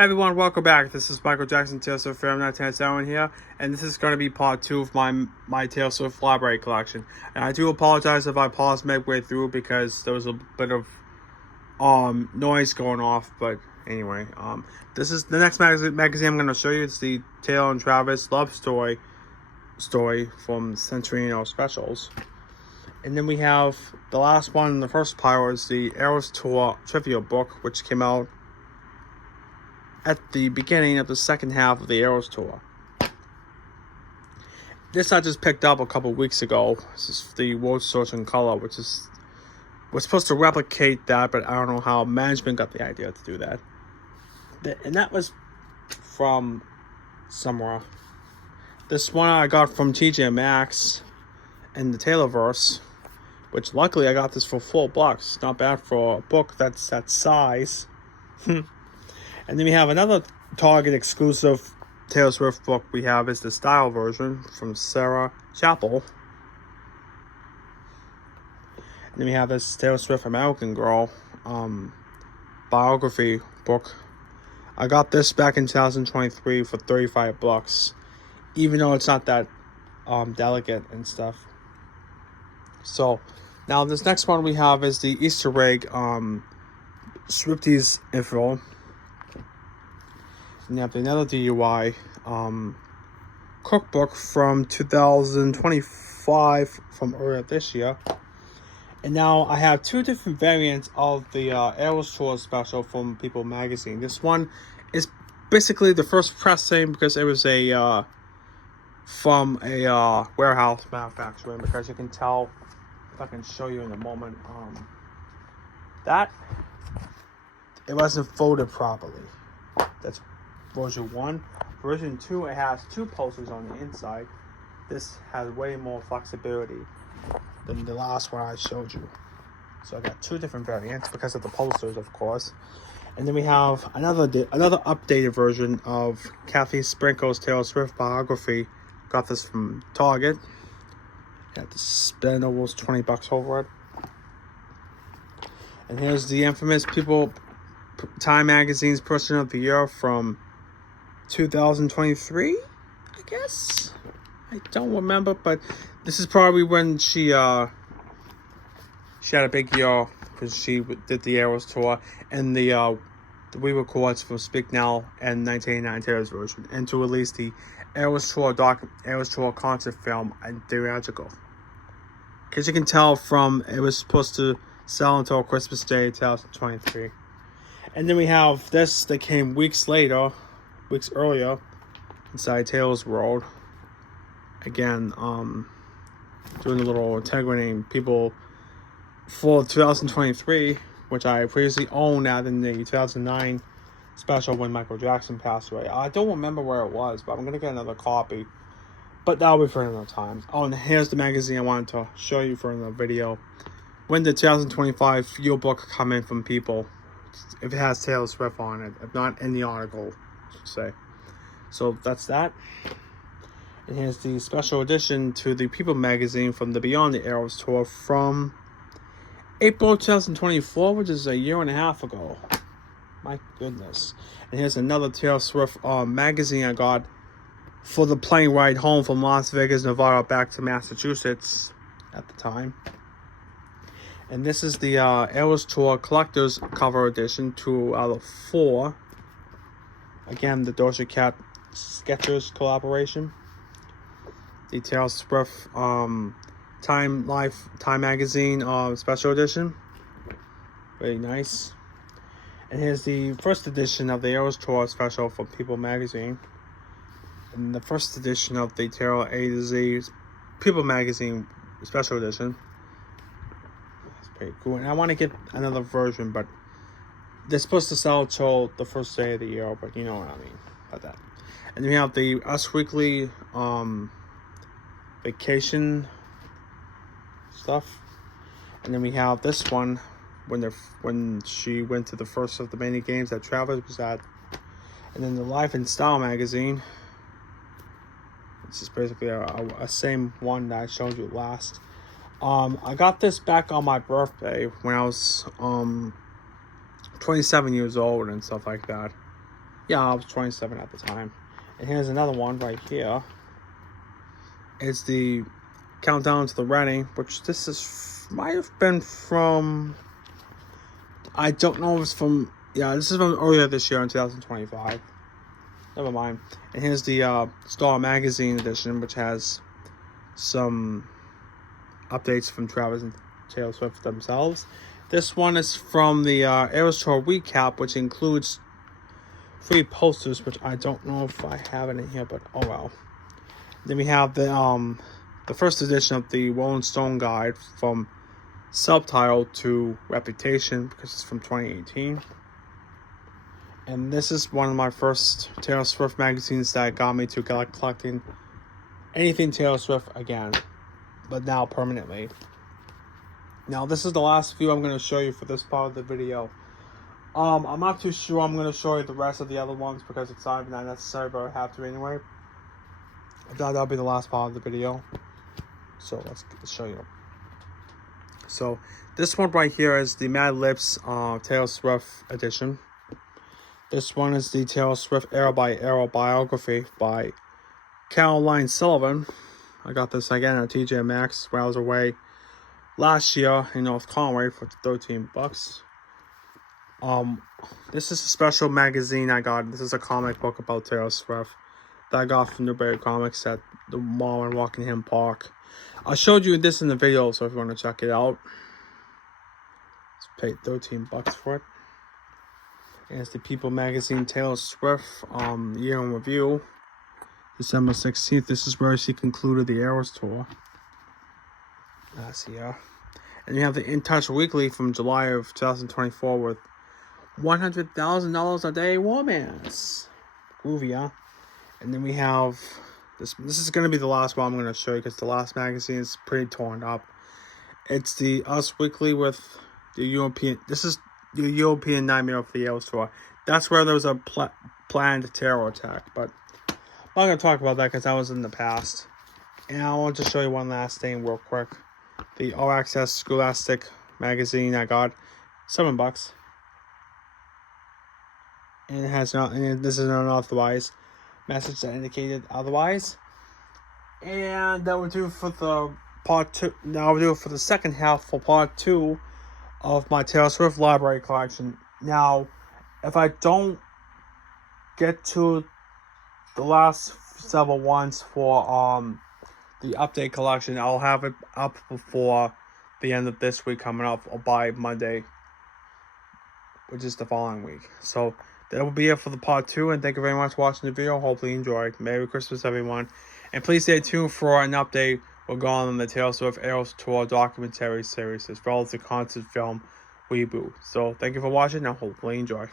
Hey everyone, welcome back. This is Michael Jackson Taylor Swift Film 910 here, and this is going to be part 2 of my Taylor Swift library collection. And I do apologize if I paused midway through because there was a bit of noise going off. But anyway, this is the next magazine I'm going to show you. It's the Taylor and Travis love story from Centennial Specials. And then we have the last one, the first pile is the Eras Tour trivia book, which came out at the beginning of the second half of the Eras Tour. This I just picked up a couple weeks ago. This is the World Source in Color, which was supposed to replicate that, but I don't know how management got the idea to do that. And that was from somewhere. This one I got from TJ Maxx in the Taylorverse, which luckily I got this for $4. Not bad for a book that's that size. And then we have another Target exclusive Taylor Swift book we have is the Style version from Sarah Chappell. And then we have this Taylor Swift American Girl biography book. I got this back in 2023 for $35, even though it's not that delicate and stuff. So now this next one we have is the Easter egg Swifties info. And you have another DUI cookbook from 2025 from earlier this year. And now I have two different variants of the Eras Tour special from People magazine. This one is basically the first pressing because it was from a warehouse manufacturing, because you can tell, if I can show you in a moment, that it wasn't folded properly. That's version 1. Version 2, it has 2 posters on the inside. This has way more flexibility than the last one I showed you. So I got 2 different variants because of the posters, of course. And then we have another updated version of Kathy Sprinkle's Taylor Swift biography. Got this from Target. Had to spend almost $20 over it. And here's the infamous Time Magazine's Person of the Year from 2023, I guess. I don't remember, but this is probably when she had a big year because she did the Eras Tour and the We Records from Speak Now and 1989 Taylor's version, and to release the Eras Tour concert film and theatrical. Because you can tell from it was supposed to sell until Christmas Day 2023. And then we have this that came weeks earlier, inside Taylor's World. Again, doing a little integrating people for 2023, which I previously owned out in the 2009 special when Michael Jackson passed away. I don't remember where it was, but I'm going to get another copy. But that'll be for another time. Oh, and here's the magazine I wanted to show you for another video. When the 2025 field book come in from People, if it has Taylor Swift on it, if not in the article, I should say. So that's that. And here's the special edition to the People magazine from the Beyond the Eras Tour from April 2024, which is a year and a half ago. My goodness. And here's another Taylor Swift magazine I got for the plane ride home from Las Vegas, Nevada back to Massachusetts at the time. And this is the Eras Tour Collector's Cover Edition, 2 out of 4. Again, the Doja Cat Skechers collaboration. The Taylor Swift Time Magazine Special Edition. Very nice. And here's the first edition of the Eras Tour Special from People magazine. And the first edition of the Taylor A to Z People magazine Special Edition. Pretty cool. And I want to get another version, but they're supposed to sell till the first day of the year, but you know what I mean about that. And then we have the Us Weekly vacation stuff. And then we have this one when she went to the first of the many games that Travis was at. And then the Life and Style magazine. This is basically a same one that I showed you last. I got this back on my birthday when I was 27 years old and stuff like that. Yeah, I was 27 at the time. And here's another one right here. It's the Countdown to the Wedding, which this is might have been from. I don't know if it's from. Yeah, this is from earlier this year in 2025. Never mind. And here's the Star Magazine edition, which has some updates from Travis and Taylor Swift themselves. This one is from the Eras Tour recap, which includes 3 posters, which I don't know if I have it in here, but oh well. Then we have the first edition of the Rolling Stone guide from Subtitle to Reputation, because it's from 2018. And this is one of my first Taylor Swift magazines that got me to collecting anything Taylor Swift again, but now permanently. Now this is the last few I'm going to show you for this part of the video. I'm not too sure I'm going to show you the rest of the other ones because it's not even that necessary, but I have to anyway. That'll be the last part of the video. So let's show you. So this one right here is the Mad Libs Taylor Swift edition. This one is the Taylor Swift Era by Era biography by Caroline Sullivan. I got this again at TJ Maxx when I was away last year in North Conway for $13. This is a special magazine I got. This is a comic book about Taylor Swift that I got from Newberry Comics at the mall in Rockingham Park. I showed you this in the video, so if you want to check it out. Let's pay $13 for it. And it's the People magazine Taylor Swift year in review. December 16th. This is where she concluded the Eras Tour. That's here. And you have the In Touch Weekly from July of 2024 with $100,000 a day romance. Groovy, huh? And then we have this. This is going to be the last one I'm going to show you because the last magazine is pretty torn up. It's the Us Weekly with the European. This is the European Nightmare of the Eras Tour. That's where there was a planned terror attack, but I'm not going to talk about that because that was in the past. And I want to show you one last thing real quick. The All Access Scholastic magazine I got, $7. And it has not. And this is an unauthorized message that indicated otherwise. And that would do for the part 2. Now we'll do it for the second half for part 2 of my Taylor Swift library collection. Now, if I don't get to the last several ones for the update collection, I'll have it up before the end of this week coming up, or by Monday, which is the following week. So that will be it for the part 2, and thank you very much for watching the video. Hopefully you enjoyed. Merry Christmas, everyone. And please stay tuned for an update regarding the Taylor Swift Eras Tour documentary series, as well as the concert film reboot. So thank you for watching, and hopefully you enjoy.